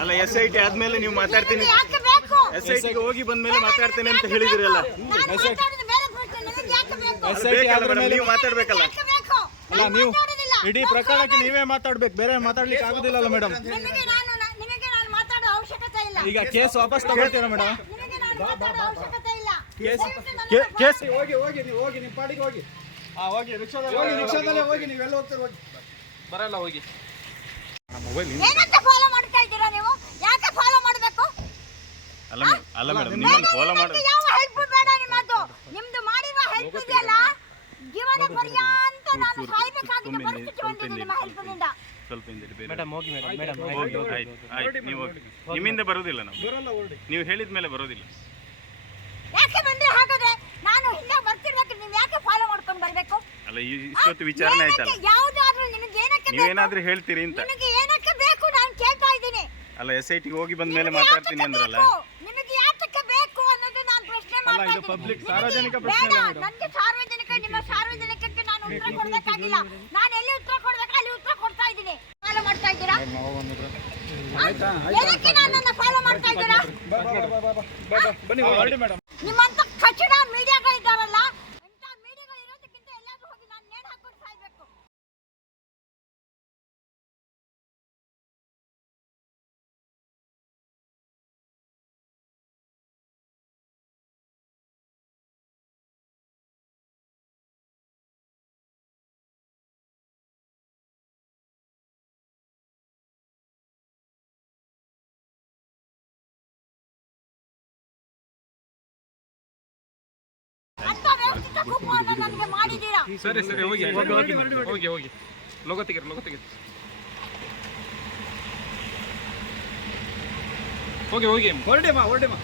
ಅಲ್ಲ S I T ಆದ್ಮೇಲೆ ನೀವು ಮಾತಾಡ್ತೀನಿ. ಎಸ್ ಐ ಟಿಗೆ ಹೋಗಿ ಬಂದ್ಮೇಲೆ ಮಾತಾಡ್ತೇನೆ ಅಂತ ಹೇಳಿದಿರಲ್ಲ. ನೀವು ಮಾತಾಡ್ಬೇಕಲ್ಲ. ಅಲ್ಲ ನೀವು ಇಡೀ ಪ್ರಕರಣಕ್ಕೆ ನೀವೇ ಮಾತಾಡ್ಬೇಕು. ಬೇರೆ ಮಾತಾಡ್ಲಿಕ್ಕೆ ಆಗುದಿಲ್ಲ ಮೇಡಮ್. ಈಗ ಕೇಸ್ ವಾಪಸ್ ತಗೊಳ್ತೀರಾ ಮೇಡಮ್? ಕೇಸ್ ಹೋಗಿ ಹೋಗಿ ನೀವು ಹೋಗಿ ನಿಮ್ಮ ಪಾಡಿಗೆ ಹೋಗಿ. ಹಾ ಹೋಗಿ ರಿಕ್ಷಾದಲ್ಲಿ ಹೋಗಿ ರಿಕ್ಷಾದಲ್ಲೇ ಹೋಗಿ ನೀವೆಲ್ಲ ಹೋಗ್ತಾರೆ ಹೋಗಿ. ಬರಲ್ಲ ಹೋಗಿ. ಮೊಬೈಲ್ ಅಲ್ಲ ಮೇಡಮ್ ನಿಮ್ಮನ್ನು ಫಾಲೋ ಮಾಡು ಯಾವ ಹೆಲ್ಪ್ ಬೇಡ ನಿಮ್ಮದು. ನಿಮ್ದು ಮಾಡಿರುವ ಹೆಲ್ಪ್ ಇದೆಯಲ್ಲ ಜೀವನ ಪರ್ಯಾಂತ ನಾನು ಸಾಯ್ಬೇಕಾಗಿದ್ದ ಪರಿಸ್ಥಿತಿ ಬಂದಿದೆ ನಿಮ್ಮ ಹೆಲ್ಪ್ನಿಂದ. ಸ್ವಲ್ಪ ಹಿಂದೆ ಬೇರೆ ಮೇಡಮ್ ಹೋಗಿ ಮೇಡಮ್ ಮೇಡಮ್ ಹೋಗಿ ಆಯ್ತು ಆಯ್ತು ನೀವು ಹೋಗಿ. ನಿಮ್ಮಿಂದ ಬರೋದಿಲ್ಲ ನಾವು. ಬರಲ್ಲ ಹೊರಡಿ. ನೀವು ಹೇಳಿದ ಮೇಲೆ ಬರೋದಿಲ್ಲ ಯಾಕೆ ಬಂದ್ರೆ ಹಾಗಾದ್ರೆ ನಾನು ಹಿಂದೆ ಬರ್ತಿರ್ಬೇಕು ನೀವು ಯಾಕೆ ಫಾಲೋ ಮಾಡ್ಕೊಂಡು ಬರ್ಬೇಕು? ಅಲ್ಲ ಇಷ್ಟೊತ್ತು ವಿಚಾರಣೆ ಆಯ್ತಲ್ಲ. ನಿಮಗೆ ಏನಕ್ಕೆ? ನೀವೇನಾದ್ರೂ ಹೇಳ್ತೀರಿ ಅಂತ. ನಿಮಗೆ ಏನಕ್ಕೆ ಬೇಕು? ನಾನು ಕೇಳ್ತಾ ಇದ್ದೀನಿ. ಅಲ್ಲ ಎಸ್ ಐ ಟಿಗೆ ಹೋಗಿ ಬಂದ ಮೇಲೆ ಮಾತಾಡ್ತೀನಿ ಅಂದ್ರಲ್ಲ. ಇದು ಪಬ್ಲಿಕ್ ಸಾರ್ವಜನಿಕ ಪ್ರಶ್ನೆ ಅಲ್ಲ ನನ್ಗೆ ಸಾರ್ವಜನಿಕ ನಿಮ್ಮ ಸಾರ್ವಜನಿಕಕ್ಕೆ ನಾನು ಉತ್ತರ ಕೊಡಬೇಕಾಗಿಲ್ಲ ನಾನು ಎಲ್ಲಿ ಉತ್ತರ ಕೊಡ್ಬೇಕು ಅಲ್ಲಿ ಉತ್ತರ ಕೊಡ್ತಾ ಇದ್ದೀನಿ ಫಾಲೋ ಮಾಡ್ತಾ ಇದ್ದೀರಾ ಹಾ? ಎದಕ್ಕೆ ನಾನು ನನ್ನ ಫಾಲೋ ಮಾಡ್ತಾ ಇದ್ದೀರಾ ಮೇಡಮ್ ಬನ್ನಿ ನಿಮ್ಮಂತ ಕಚಡ media ಸರಿ ಸರಿ ಹೋಗಿ ಹೋಗಿ ಹೋಗಿ. ಹೋಗಿ ಹೋಗಿ ಲೋಗೋ ತೆಗೀರಿ ಲೋಗೋ ತೆಗೀರಿ ಹೋಗಿ ಹೋಗಿ. ಹೊರಡಿ ಮಾ ಹೊರಡಿ ಮಾ.